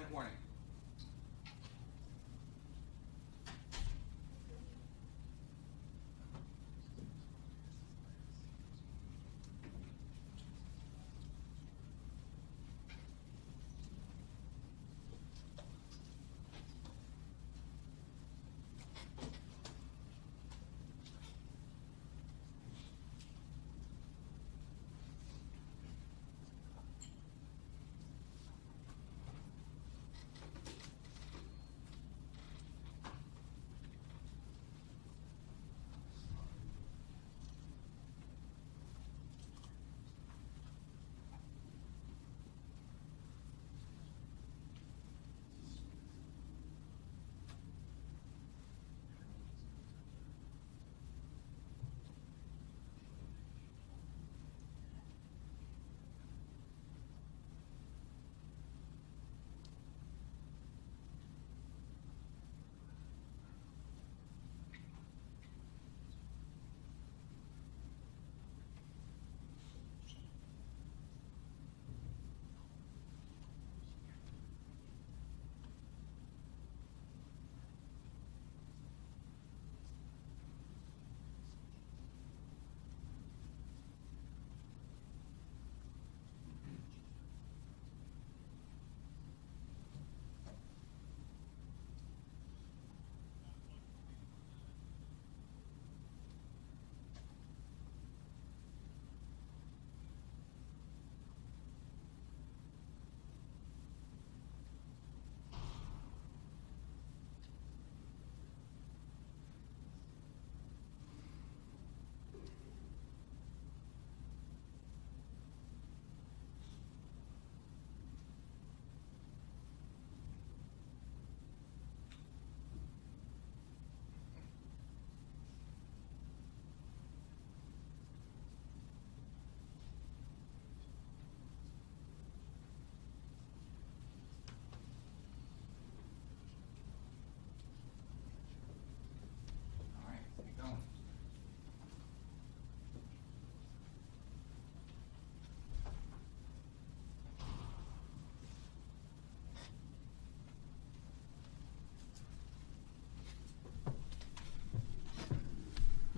1-minute warning.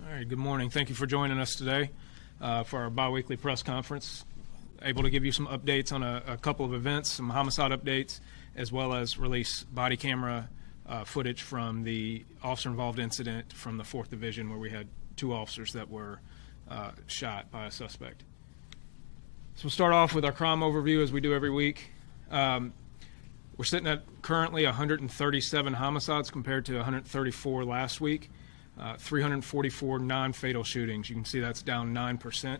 All right, good morning. Thank you for joining us today for our biweekly press conference. Able to give you some updates on a couple of events, some homicide updates, as well as release body camera footage from the officer-involved incident from the 4th Division where we had 2 officers that were shot by a suspect. So we'll start off with our crime overview as we do every week. We're sitting at currently 137 homicides compared to 134 last week. 344 non-fatal shootings. You can see that's down 9%.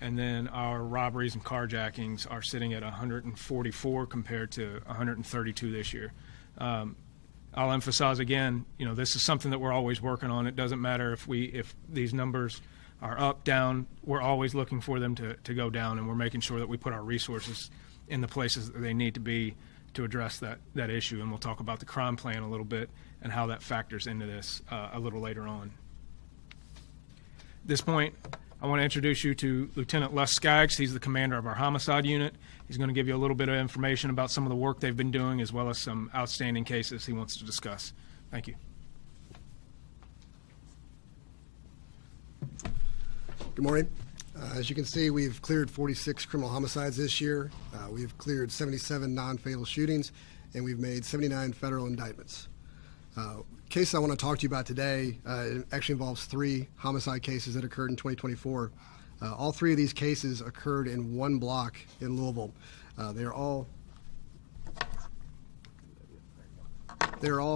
And then our robberies and carjackings are sitting at 144 compared to 132 this year. I'll emphasize again, this is something that we're always working on. It doesn't matter if these numbers are up, down. We're always looking for them to go down, and we're making sure that we put our resources in the places that they need to be to address that issue. And we'll talk about the crime plan a little bit and how that factors into this a little later on. At this point, I want to introduce you to Lieutenant Les Skaggs. He's the commander of our homicide unit. He's going to give you a little bit of information about some of the work they've been doing as well as some outstanding cases he wants to discuss. Thank you. Good morning. As you can see, we've cleared 46 criminal homicides this year. We've cleared 77 non-fatal shootings, and we've made 79 federal indictments. Case I want to talk to you about today it actually involves 3 homicide cases that occurred in 2024. All 3 of these cases occurred in one block in Louisville. They're all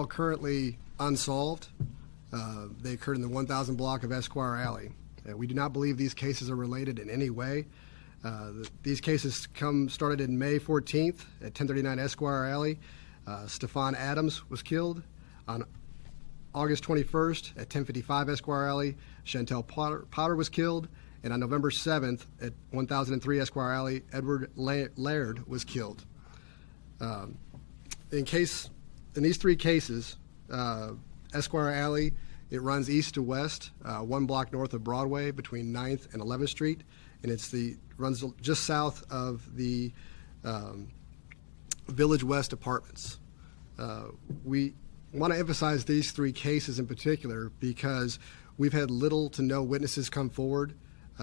currently unsolved. They occurred in the 1000 block of Esquire Alley. We do not believe these cases are related in any way. These cases started in May 14th at 1039 Esquire Alley. Stephon Adams was killed. On August 21st at 1055 Esquire Alley, Chantel Potter was killed. And on November 7th at 1003 Esquire Alley, Edward Laird was killed. In these 3 cases, Esquire Alley, it runs east to west, 1 block north of Broadway between 9th and 11th Street, and runs just south of the Village West Apartments. We want to emphasize these 3 cases in particular because we've had little to no witnesses come forward.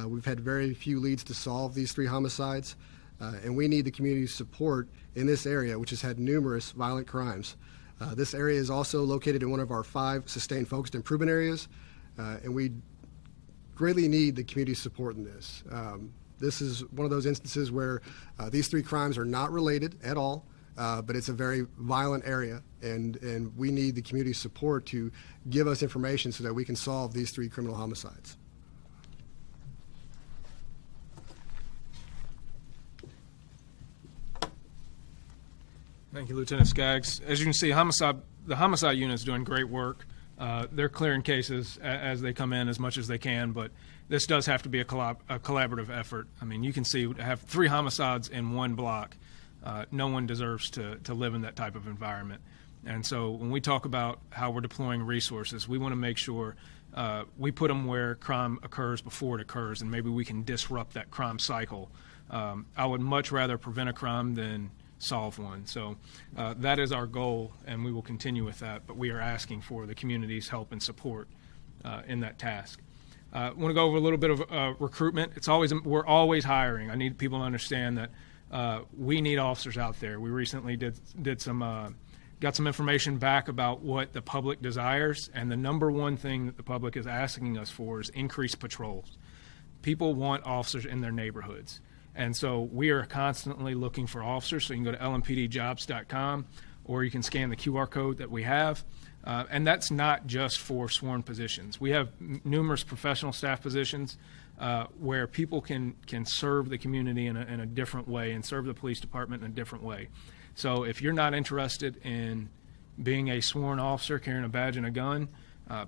We've had very few leads to solve these 3 homicides, and we need the community's support in this area, which has had numerous violent crimes. This area is also located in one of our 5 sustained focused improvement areas, and we greatly need the community's support in this. This is one of those instances where these 3 crimes are not related at all, but it's a very violent area, and we need the community's support to give us information so that we can solve these 3 criminal homicides. Thank you, Lieutenant Skaggs. As you can see, the homicide unit is doing great work. They're clearing cases as they come in as much as they can, but this does have to be a collaborative effort. I mean, you can see have 3 homicides in 1 block. No one deserves to live in that type of environment. And so when we talk about how we're deploying resources, we want to make sure we put them where crime occurs before it occurs, and maybe we can disrupt that crime cycle. I would much rather prevent a crime than solve one. So that is our goal, and we will continue with that, but we are asking for the community's help and support in that task. I want to go over a little bit of recruitment. We're always hiring. I need people to understand that we need officers out there. We recently got some information back about what the public desires, and the number one thing that the public is asking us for is increased patrols. People want officers in their neighborhoods. And so we are constantly looking for officers. So you can go to lmpdjobs.com, or you can scan the QR code that we have. And that's not just for sworn positions. We have numerous professional staff positions where people can serve the community in a different way and serve the police department in a different way. So if you're not interested in being a sworn officer, carrying a badge and a gun,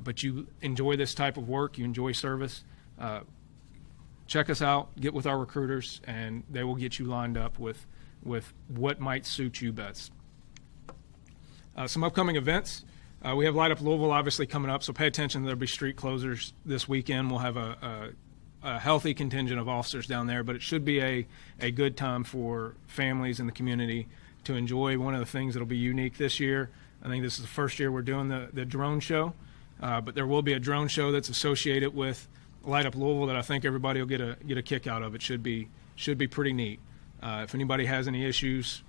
but you enjoy this type of work, you enjoy service, check us out, get with our recruiters, and they will get you lined up with what might suit you best. Some upcoming events. We have Light Up Louisville obviously coming up, so pay attention. There'll be street closers this weekend. We'll have a healthy contingent of officers down there, but it should be a good time for families in the community to enjoy. One of the things that'll be unique this year, I think this is the first year we're doing the drone show, but there will be a drone show that's associated with Light Up Louisville that I think everybody will get a kick out of. It should be pretty neat. If anybody has any issues,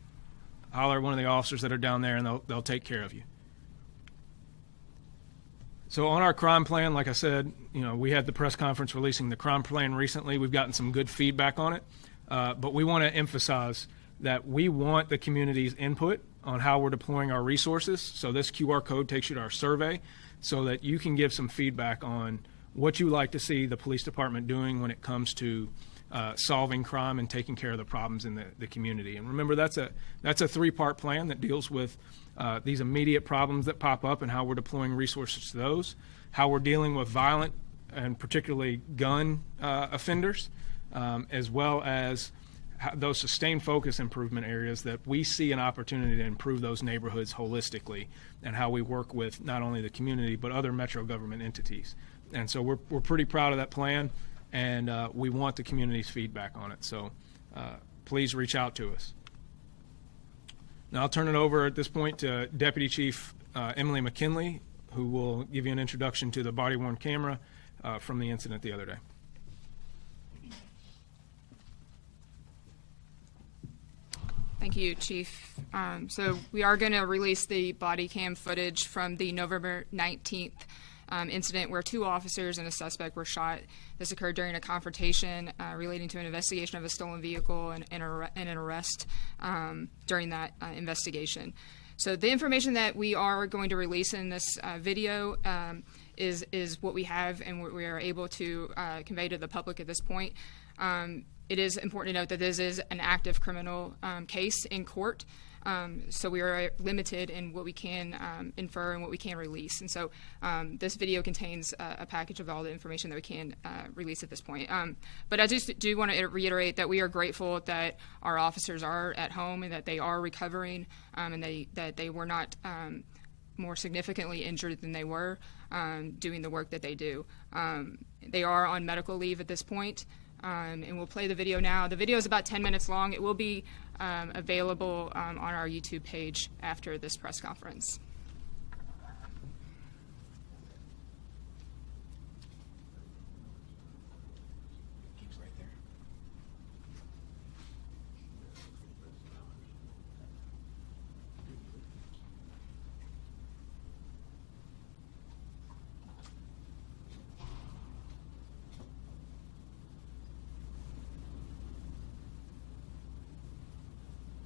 holler at one of the officers that are down there, and they'll take care of you. So on our crime plan, like I said, we had the press conference releasing the crime plan recently. We've gotten some good feedback on it, but we want to emphasize that we want the community's input on how we're deploying our resources. So this QR code takes you to our survey so that you can give some feedback on what you like to see the police department doing when it comes to solving crime and taking care of the problems in the community. And remember, that's a 3-part plan that deals with these immediate problems that pop up and how we're deploying resources to those, how we're dealing with violent and particularly gun offenders, as well as those sustained focus improvement areas that we see an opportunity to improve those neighborhoods holistically, and how we work with not only the community but other metro government entities. And so we're pretty proud of that plan, and we want the community's feedback on it. So please reach out to us. Now I'll turn it over at this point to Deputy Chief Emily McKinley, who will give you an introduction to the body-worn camera from the incident the other day. Thank you, Chief. So we are going to release the body cam footage from the November 19th incident where 2 officers and a suspect were shot. This occurred during a confrontation relating to an investigation of a stolen vehicle and an arrest during that investigation. So the information that we are going to release in this video is what we have and what we are able to convey to the public at this point. It is important to note that this is an active criminal case in court, so we are limited in what we can infer and what we can release. And so this video contains a package of all the information that we can release at this point. But I just do want to reiterate that we are grateful that our officers are at home and that they are recovering, and that they were not more significantly injured than they were doing the work that they do. They are on medical leave at this point. And we'll play the video now. The video is about 10 minutes long. It will be available on our YouTube page after this press conference.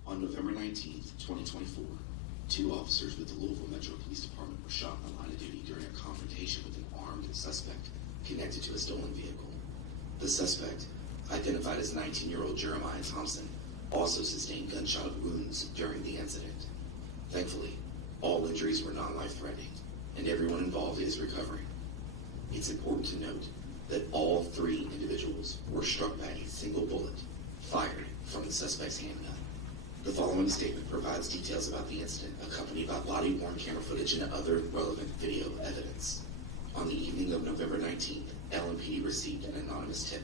On November 19th, 2024, two officers with the Louisville Metro Police Department were shot in the line of duty during a confrontation with an armed suspect connected to a stolen vehicle. The suspect, identified as 19-year-old Jeremiah Thompson, also sustained gunshot wounds during the incident. Thankfully, all injuries were non-life-threatening, and everyone involved is recovering. It's important to note that all three individuals were struck by a single bullet fired from the suspect's handgun. The following statement provides details about the incident, accompanied by body-worn camera footage and other relevant video evidence. On the evening of November 19th, LMPD received an anonymous tip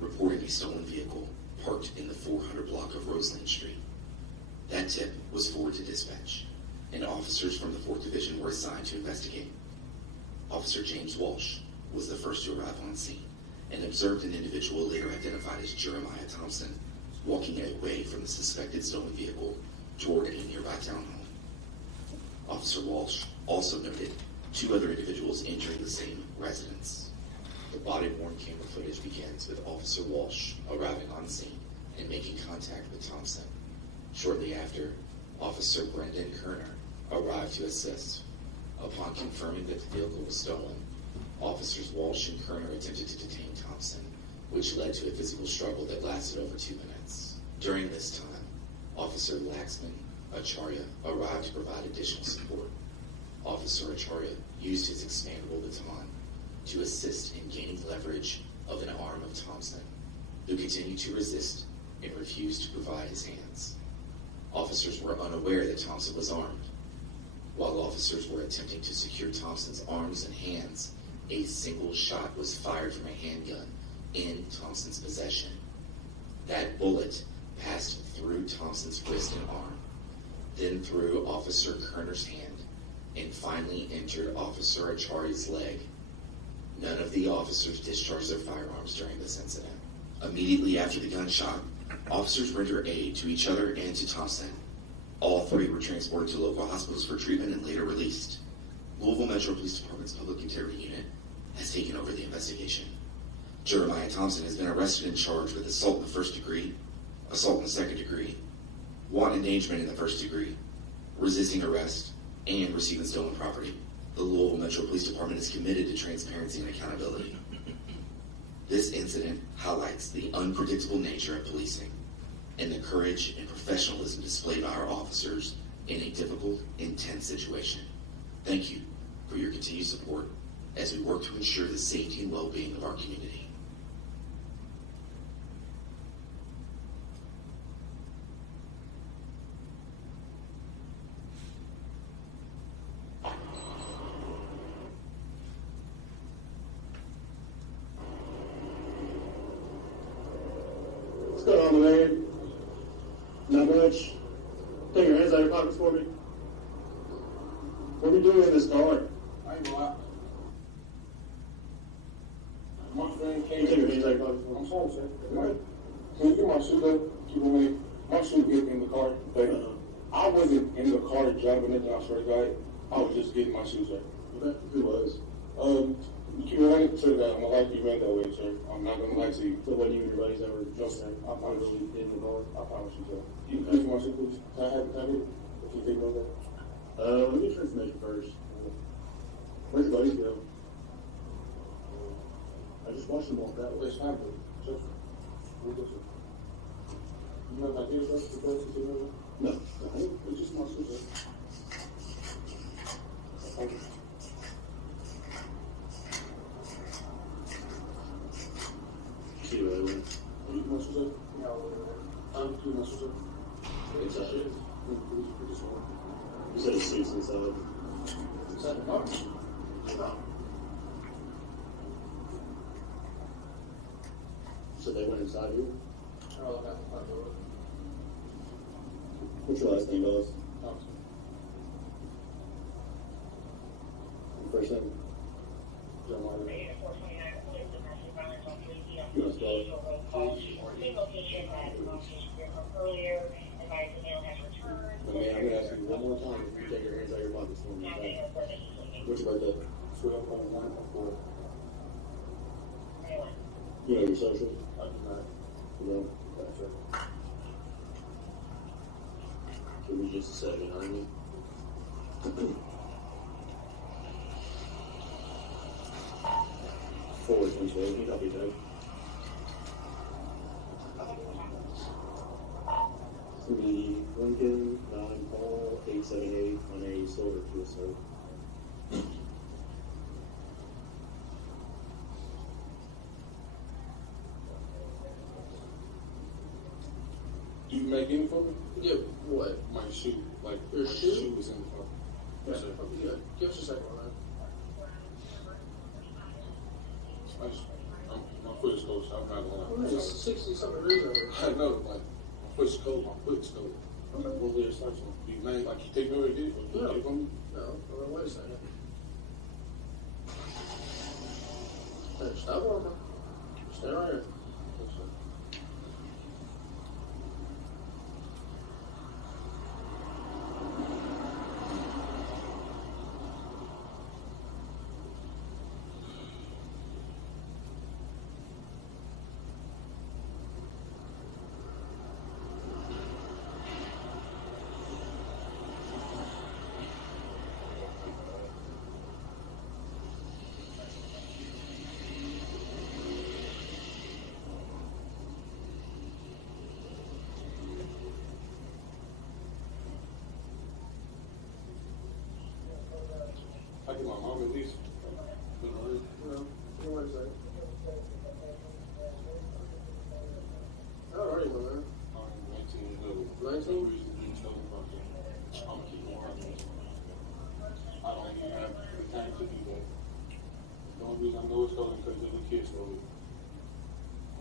reporting a stolen vehicle parked in the 400 block of Roseland Street. That tip was forwarded to dispatch, and officers from the 4th Division were assigned to investigate. Officer James Walsh was the first to arrive on scene and observed an individual later identified as Jeremiah Thompson walking away from the suspected stolen vehicle toward a nearby townhome. Officer Walsh also noted two other individuals entering the same residence. The body-worn camera footage begins with Officer Walsh arriving on scene and making contact with Thompson. Shortly after, Officer Brendan Kerner arrived to assist. Upon confirming that the vehicle was stolen, Officers Walsh and Kerner attempted to detain Thompson, which led to a physical struggle that lasted over 2 minutes. During this time, Officer Laxman Acharya arrived to provide additional support. Officer Acharya used his expandable baton to assist in gaining leverage of an arm of Thompson, who continued to resist and refused to provide his hands. Officers were unaware that Thompson was armed. While officers were attempting to secure Thompson's arms and hands, a single shot was fired from a handgun in Thompson's possession. That bullet passed through Thompson's wrist and arm, then through Officer Kerner's hand, and finally entered Officer Acharya's leg. None of the officers discharged their firearms during this incident. Immediately after the gunshot, officers rendered aid to each other and to Thompson. All three were transported to local hospitals for treatment and later released. Louisville Metro Police Department's Public Integrity Unit has taken over the investigation. Jeremiah Thompson has been arrested and charged with assault in the first degree, assault in the second degree, wanton endangerment in the first degree, resisting arrest, and receiving stolen property. The Louisville Metro Police Department is committed to transparency and accountability. This incident highlights the unpredictable nature of policing and the courage and professionalism displayed by our officers in a difficult, intense situation. Thank you for your continued support as we work to ensure the safety and well-being of our community. What's going on, man? Not much. Take your hands out of your pockets for me. What are you doing in this car? I ain't gonna lie. My friend Can came you take your hands out of your pockets for I'm me? sorry, sir. Can you get my shoes up? Keep me. My shoes get in the car. But I wasn't in the car driving it, I swear to God. I was just getting my shoes up. Okay. Who was? You can run it to that. I'm gonna like you ran that way, sir. I'm not gonna lie to you. So when you and your buddies ever No, sir. I promise you. in the car? I promise you, sir. You can my shoes, please. Can I have it? If you think about that. Let me get your information first. Where'd your buddies go? I just watched them walk that way. It's fine, bro. Sir. We'll go, sir. You know if I did stuff to go to the No. It's just my shoes, sir. Thank you. See you later. You my shoes, sir? No. You my shoes, sir? Inside. This one. You said it's seats inside. Is that enough? No. So they went inside you? Oh, okay. What's your last name, Ellis? Thompson. Your first name? Jeremiah. You want to spell it? No, man, I'm gonna ask you one more time. If you take your hands out of your pockets for me, okay? What's your birthday? 12/1/4. You know your social? I do not. You know? That's right. Give me just a second, honey. Forward, please, baby. Copy that. It's gonna be Lincoln 9 Paul 878 on a silver Fiesta. Do you make any for me? Yeah, what? My shoe. Like, Your my shoe? shoe was in the car. Yes, sir. Yeah, give us a second, man. My foot is cold, so I'm not gonna lie. It's 60-something degrees over here. I know, like, my foot's cold, my foot's cold. I'm like, what weird stuff, so you man, like, you take me over here, you No. take from me? No, wait a second. Hey, stop walking. Stay right here. Yes, sir. I get my mom at least. No, wait a second. How old are you, man? I'm 19 years old. 19? No reason to be telling about that. I'm keeping one. I don't even have the time to do that. The only reason I know it's stolen because the kid stole it.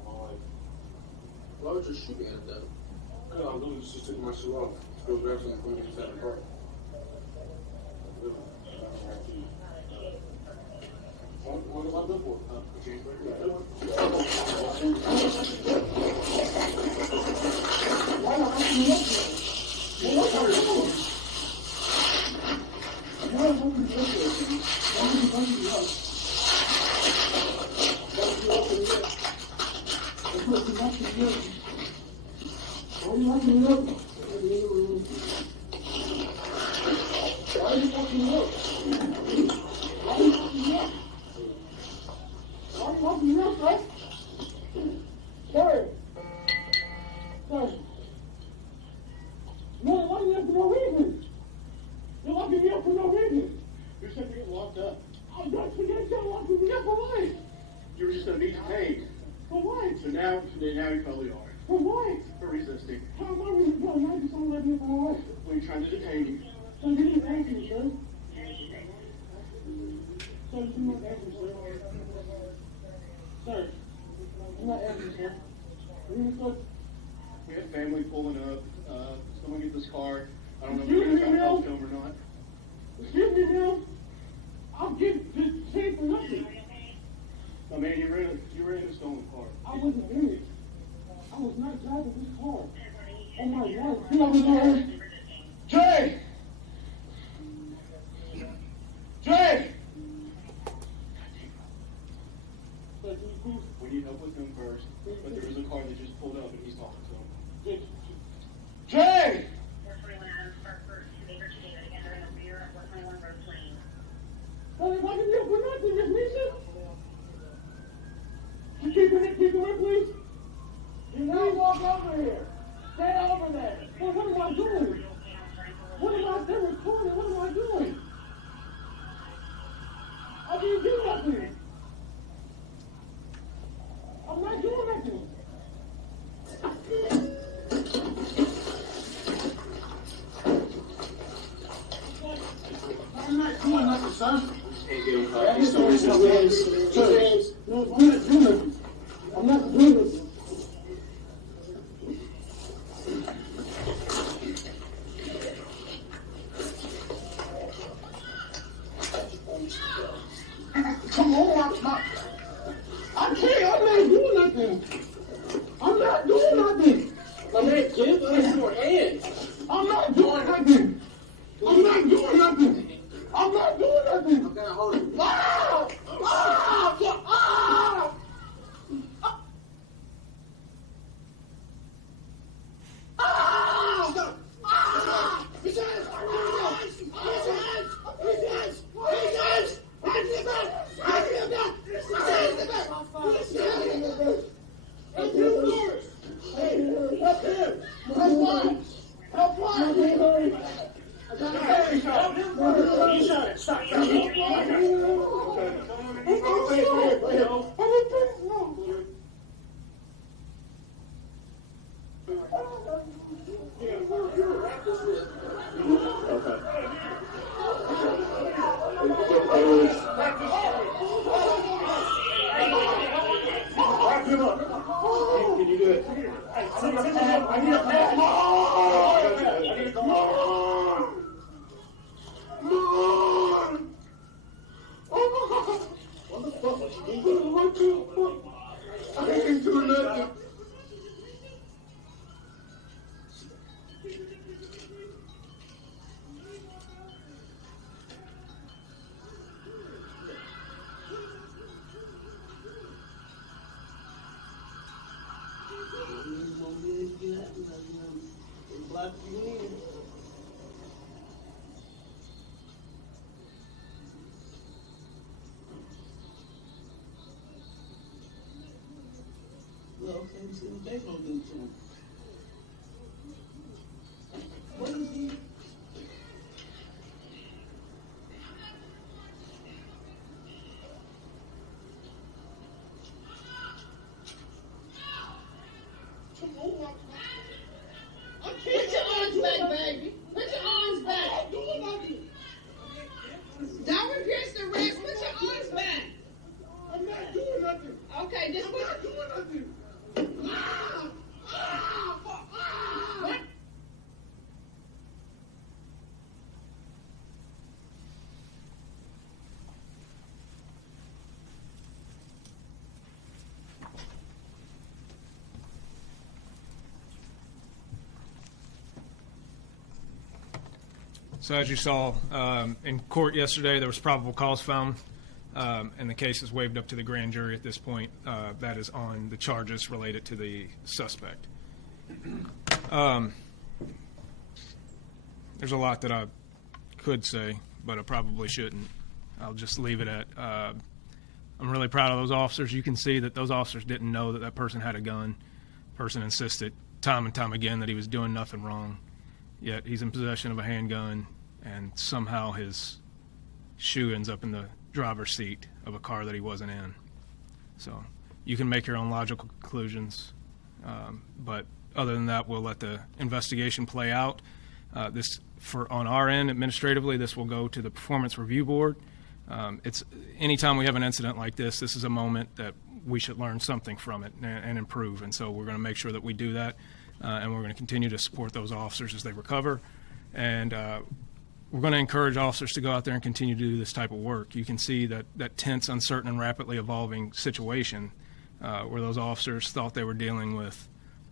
My wife. Why would you shoot me at that? Cause I literally just took my shoe off to go grab something from inside the car. Really, I don't have to. What am I good for? Change right here. You said we get locked up. I'm not forgetting to lock me up for what? You were just gonna be detained. For what? So now you probably are. For what? For resisting. How am I resisting? I just want to let you know what? When you're trying to detain you. So you didn't ask me, sir. So you didn't ask me, sir. Sir, I'm not asking, sir. We have family pulling up. Someone get this car. I don't know if we're gonna help them or not. Excuse me, ma'am. I'll give this tape for nothing. No, man, you were in a stolen car. I wasn't in it. I was not driving this car. Oh my God. You know what? Jay! Jay! We need help with him first. But there is a car that just pulled up and he's talking to him. Jay! Well, if I can do it for nothing, Miss Lisa. You keep it, please. You now walk over here. Stay over there. Well, what am I doing? What am I doing? Recording? What am I doing? I didn't do nothing. I'm not doing nothing. I'm not doing nothing, son. He's still resisting. No, I'm not doing nothing. I'm not doing nothing. can't see anything gonna do to him. What is he? Put your arms back, baby. Put your arms back. Don't regress the rest. Put your arms back. I'm not doing nothing. Okay, just I'm put not doing nothing. What? So as you saw in court yesterday, there was probable cause found, and the case is waived up to the grand jury at this point. That is on the charges related to the suspect. There's a lot that I could say, but I probably shouldn't. I'll just leave it at, I'm really proud of those officers. You can see that those officers didn't know that that person had a gun. Person insisted time and time again that he was doing nothing wrong, yet he's in possession of a handgun, and somehow his shoe ends up in the driver's seat of a car that he wasn't in. So you can make your own logical conclusions, but other than that, we'll let the investigation play out. On our end, administratively, this will go to the Performance Review Board. It's anytime we have an incident like this is a moment that we should learn something from it and improve, and so we're going to make sure that we do that, and we're going to continue to support those officers as they recover, and we're going to encourage officers to go out there and continue to do this type of work. You can see that tense, uncertain, and rapidly evolving situation where those officers thought they were dealing with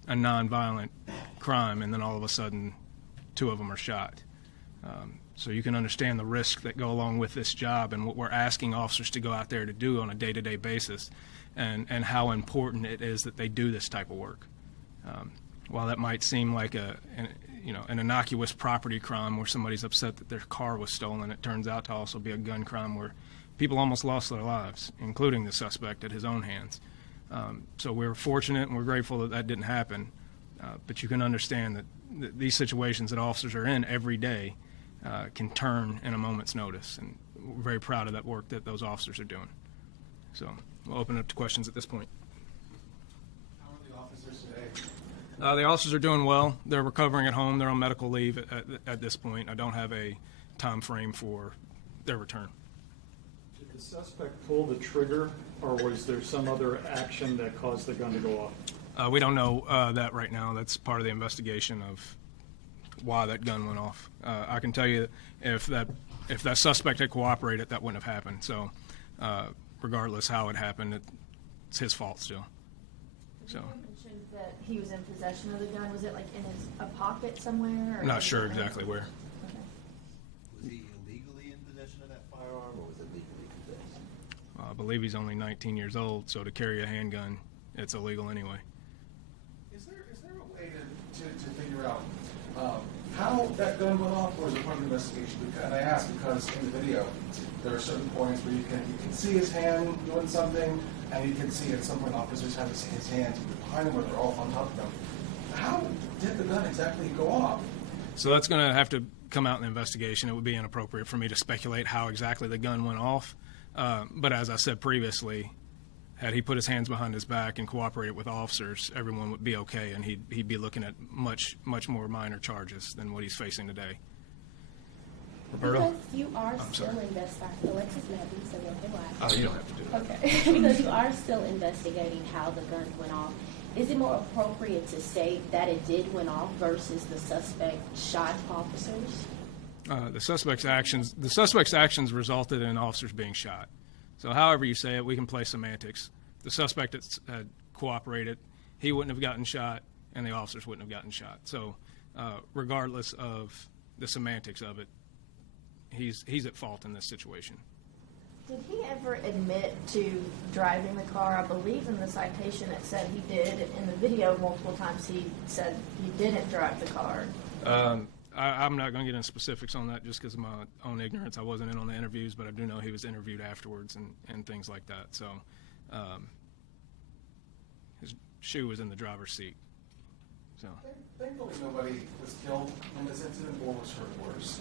a nonviolent crime, and then all of a sudden 2 of them are shot. So you can understand the risks that go along with this job and what we're asking officers to go out there to do on a day-to-day basis, and how important it is that they do this type of work. While that might seem like an innocuous property crime where somebody's upset that their car was stolen, it turns out to also be a gun crime where people almost lost their lives, including the suspect at his own hands. So we're fortunate and we're grateful that that didn't happen, but you can understand that these situations that officers are in every day can turn in a moment's notice, and we're very proud of that work that those officers are doing. So we'll open it up to questions at this point. How are the officers today? The officers are doing well. They're recovering at home. They're on medical leave at this point. I don't have a time frame for their return. Did the suspect pull the trigger, or was there some other action that caused the gun to go off? We don't know that right now. That's part of the investigation of why that gun went off. I can tell you if that suspect had cooperated, that wouldn't have happened. So regardless how it happened, it's his fault still. So. You mentioned that he was in possession of the gun. Was it like in a pocket somewhere? Or Not sure exactly where. Okay. Was he illegally in possession of that firearm, or was it legally possessed? I believe he's only 19 years old, so to carry a handgun, it's illegal anyway. Is there a way to figure out how that gun went off, or is it part of the investigation? And I ask because in the video, there are certain points where you can see his hand doing something, and you can see at some point officers have his hands behind him, or they're off on top of him. How did the gun exactly go off? So that's going to have to come out in the investigation. It would be inappropriate for me to speculate how exactly the gun went off. But as I said previously, had he put his hands behind his back and cooperated with officers, everyone would be okay, and he'd be looking at much more minor charges than what he's facing today. Roberto? Because you are still sorry. investigating. Alexis Matthews, so you don't have Oh, you don't have to do that. Okay. Because you are still investigating how the gun went off. Is it more appropriate to say that it did went off versus the suspect shot officers? The suspect's actions resulted in officers being shot. So however you say it, we can play semantics. The suspect had cooperated, he wouldn't have gotten shot, and the officers wouldn't have gotten shot. So regardless of the semantics of it, he's at fault in this situation. Did he ever admit to driving the car? I believe in the citation it said he did. In the video, multiple times he said he didn't drive the car. I'm not going to get into specifics on that just because of my own ignorance. I wasn't in on the interviews, but I do know he was interviewed afterwards and things like that. So his shoe was in the driver's seat. So. Thankfully, nobody was killed in this incident or was hurt worse.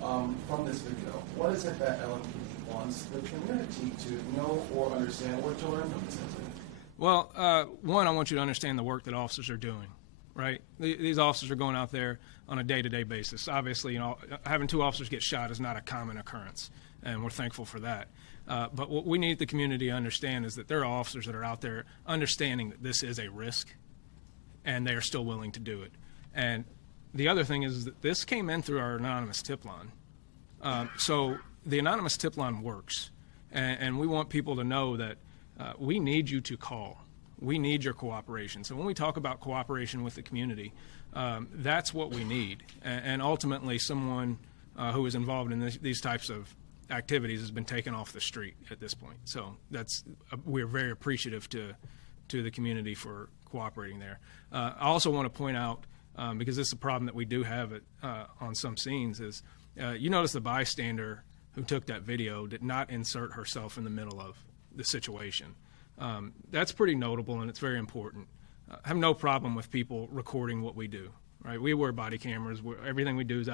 From this video, what is it that LMPD wants the community to know or understand or to learn from this incident? Well, one, I want you to understand the work that officers are doing, right? These officers are going out there on a day-to-day basis. Obviously, having 2 officers get shot is not a common occurrence, and we're thankful for that. But what we need the community to understand is that there are officers that are out there understanding that this is a risk, and they are still willing to do it. And the other thing is that this came in through our anonymous tip line. So the anonymous tip line works, and we want people to know that we need you to call. We need your cooperation. So when we talk about cooperation with the community, that's what we need. And ultimately, someone who is involved in these types of activities has been taken off the street at this point. So we're very appreciative to the community for cooperating there. I also want to point out, because this is a problem that we do have on some scenes, is you notice the bystander who took that video did not insert herself in the middle of the situation. That's pretty notable, and it's very important. I have no problem with people recording what we do. Right? We wear body cameras. Everything we do is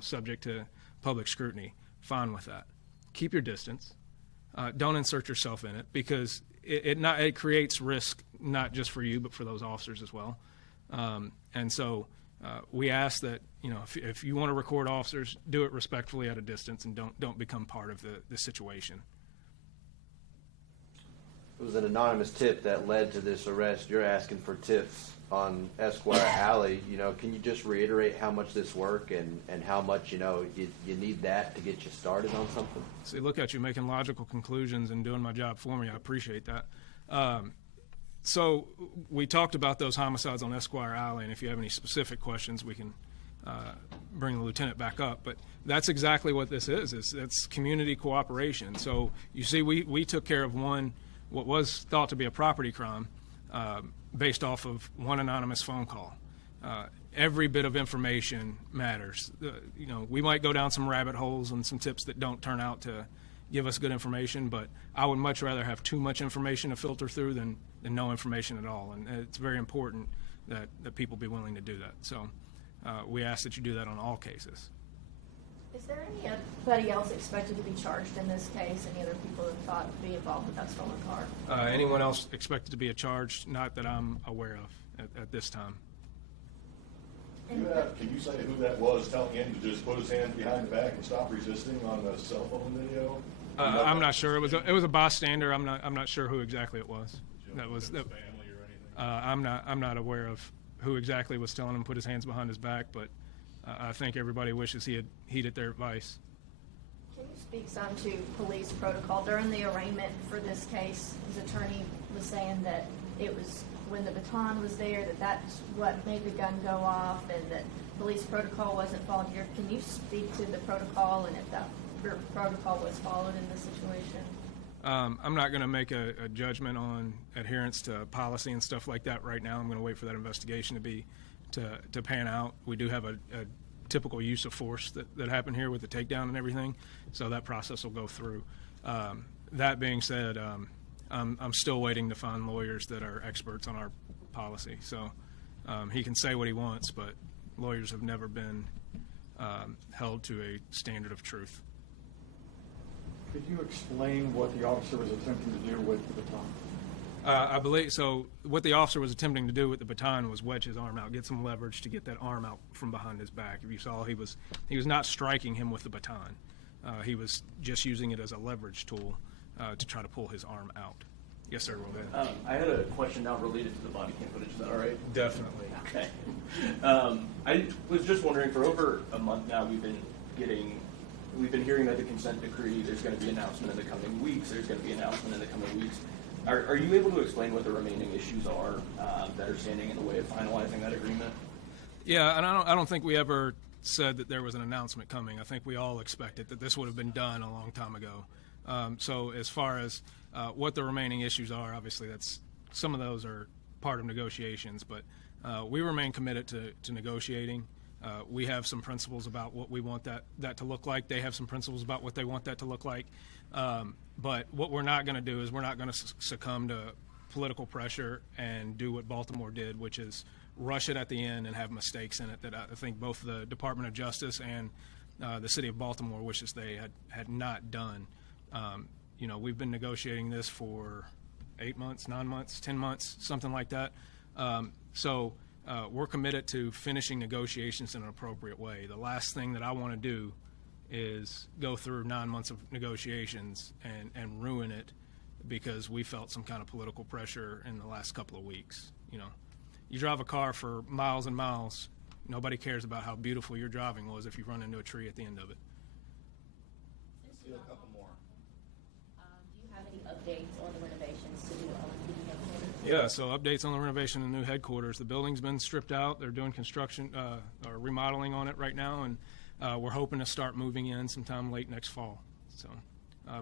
subject to public scrutiny. Fine with that. Keep your distance. Don't insert yourself in it, because it creates risk not just for you but for those officers as well. And so we ask that if you want to record officers, do it respectfully at a distance, and don't become part of the situation. It was an anonymous tip that led to this arrest. You're asking for tips on Esquire Alley. Can you just reiterate how much this work and how much you need that to get you started on something? See, look at you making logical conclusions and doing my job for me. I appreciate that. So we talked about those homicides on Esquire Alley, and if you have any specific questions, we can bring the lieutenant back up. But that's exactly what this is. It's community cooperation. So you see, we took care of what was thought to be a property crime based off of one anonymous phone call. Every bit of information matters. We might go down some rabbit holes and some tips that don't turn out to give us good information, but I would much rather have too much information to filter through than no information at all. And it's very important that people be willing to do that. So we ask that you do that on all cases. Is there anybody else expected to be charged in this case? Any other people that thought to be involved with that stolen car? Anyone else expected to be charged? Not that I'm aware of at this time. Can you say who that was telling him to just put his hands behind the back and stop resisting on the cell phone video? I'm not sure. It was a bystander. I'm not sure who exactly it was. That was family or anything. I'm not aware of who exactly was telling him to put his hands behind his back, but I think everybody wishes he had heeded their advice. Can you speak some to police protocol? During the arraignment for this case, his attorney was saying that it was when the baton was there that's what made the gun go off, and that police protocol wasn't followed here. Can you speak to the protocol and if that protocol was followed in this situation? I'm not going to make a judgment on adherence to policy and stuff like that right now. I'm going to wait for that investigation to pan out. We do have a typical use of force that happened here with the takedown and everything, so that process will go through. That being said, I'm still waiting to find lawyers that are experts on our policy. So he can say what he wants, but lawyers have never been held to a standard of truth. Could you explain what the officer was attempting to do with the baton? I believe so. What the officer was attempting to do with the baton was wedge his arm out, get some leverage to get that arm out from behind his back. If you saw, he was not striking him with the baton. He was just using it as a leverage tool to try to pull his arm out. Yes, sir. Go ahead. I had a question now related to the body cam footage. Is that all right? Definitely. Okay. I was just wondering, for over a month now, we've been hearing that the consent decree, there's going to be an announcement in the coming weeks. There's going to be an announcement in the coming weeks. Are you able to explain what the remaining issues are that are standing in the way of finalizing that agreement? Yeah, and I don't think we ever said that there was an announcement coming. I think we all expected that this would have been done a long time ago. So as far as what the remaining issues are, obviously some of those are part of negotiations, but we remain committed to negotiating. We have some principles about what we want that to look like. They have some principles about what they want that to look like. But what we're not going to do is we're not going to succumb to political pressure and do what Baltimore did, which is rush it at the end and have mistakes in it that I think both the Department of Justice and the city of Baltimore wishes they had not done. We've been negotiating this for 8 months, 9 months, 10 months, something like that. So we're committed to finishing negotiations in an appropriate way. The last thing that I want to do is go through 9 months of negotiations and ruin it because we felt some kind of political pressure in the last couple of weeks. You drive a car for miles and miles, nobody cares about how beautiful your driving was if you run into a tree at the end of it. A couple more. Do you have any updates on the renovations to the LMPD headquarters? Yeah, so updates on the renovation of the new headquarters. The building's been stripped out. They're doing construction or remodeling on it right now, and we're hoping to start moving in sometime late next fall. So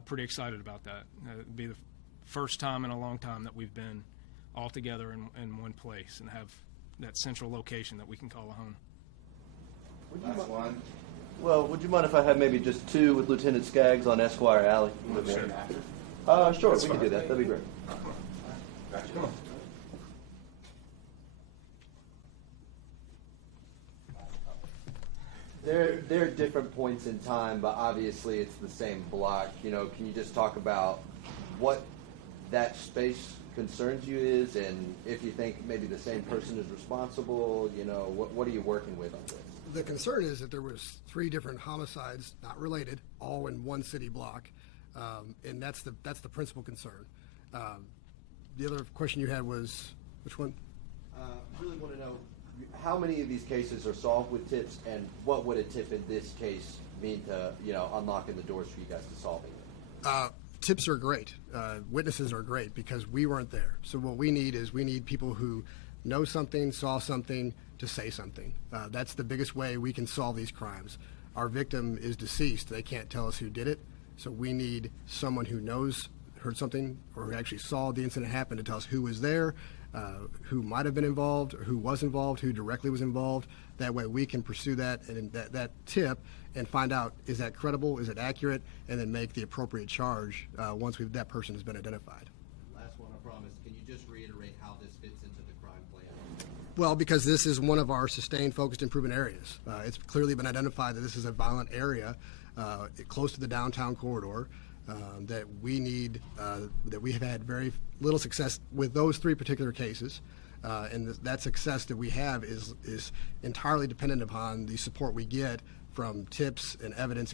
pretty excited about that. It'll be the first time in a long time that we've been all together in one place and have that central location that we can call a home. Last one. Well, would you mind if I had maybe just 2 with Lieutenant Skaggs on Esquire Alley? Sure. Sure, we can do that. That'd be great. Gotcha. Come on. There are different points in time, but obviously it's the same block. Can you just talk about what that space concerns you is, and if you think maybe the same person is responsible? What are you working with on this? The concern is that there was 3 different homicides, not related, all in one city block, and that's the principal concern. The other question you had was which one? Really want to know how many of these cases are solved with tips, and what would a tip in this case mean to unlocking the doors for you guys to solving it? Tips are great. Witnesses are great because we weren't there. So what we need is people who know something, saw something, to say something. That's the biggest way we can solve these crimes. Our victim is deceased. They can't tell us who did it. So we need someone who heard something, or who actually saw the incident happen to tell us who was there, who might have been involved, or who was involved, who directly was involved. That way we can pursue that and that tip and find out, is that credible, is it accurate, and then make the appropriate charge once that person has been identified. Last one, I promise. Can you just reiterate how this fits into the crime plan? Well, because this is one of our sustained focused improvement areas. It's clearly been identified that this is a violent area close to the downtown corridor. That we need, that we have had very little success with those 3 particular cases, and that success that we have is entirely dependent upon the support we get from tips and evidence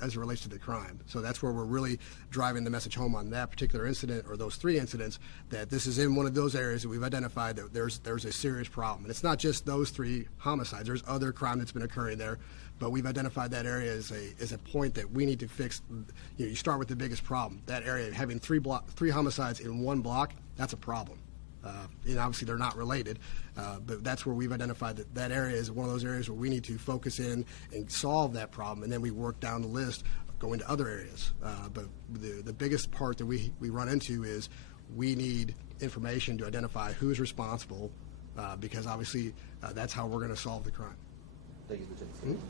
as it relates to the crime. So that's where we're really driving the message home on that particular incident, or those 3 incidents, that this is in one of those areas that we've identified that there's a serious problem. And it's not just those 3 homicides. There's other crime that's been occurring there. But we've identified that area as a point that we need to fix. You start with the biggest problem. That area, having 3 homicides in one block, that's a problem. And obviously they're not related, but that's where we've identified that area is one of those areas where we need to focus in and solve that problem, and then we work down the list going to other areas. But the biggest part that we run into is we need information to identify who is responsible, because obviously that's how we're going to solve the crime. Thank you, Lieutenant.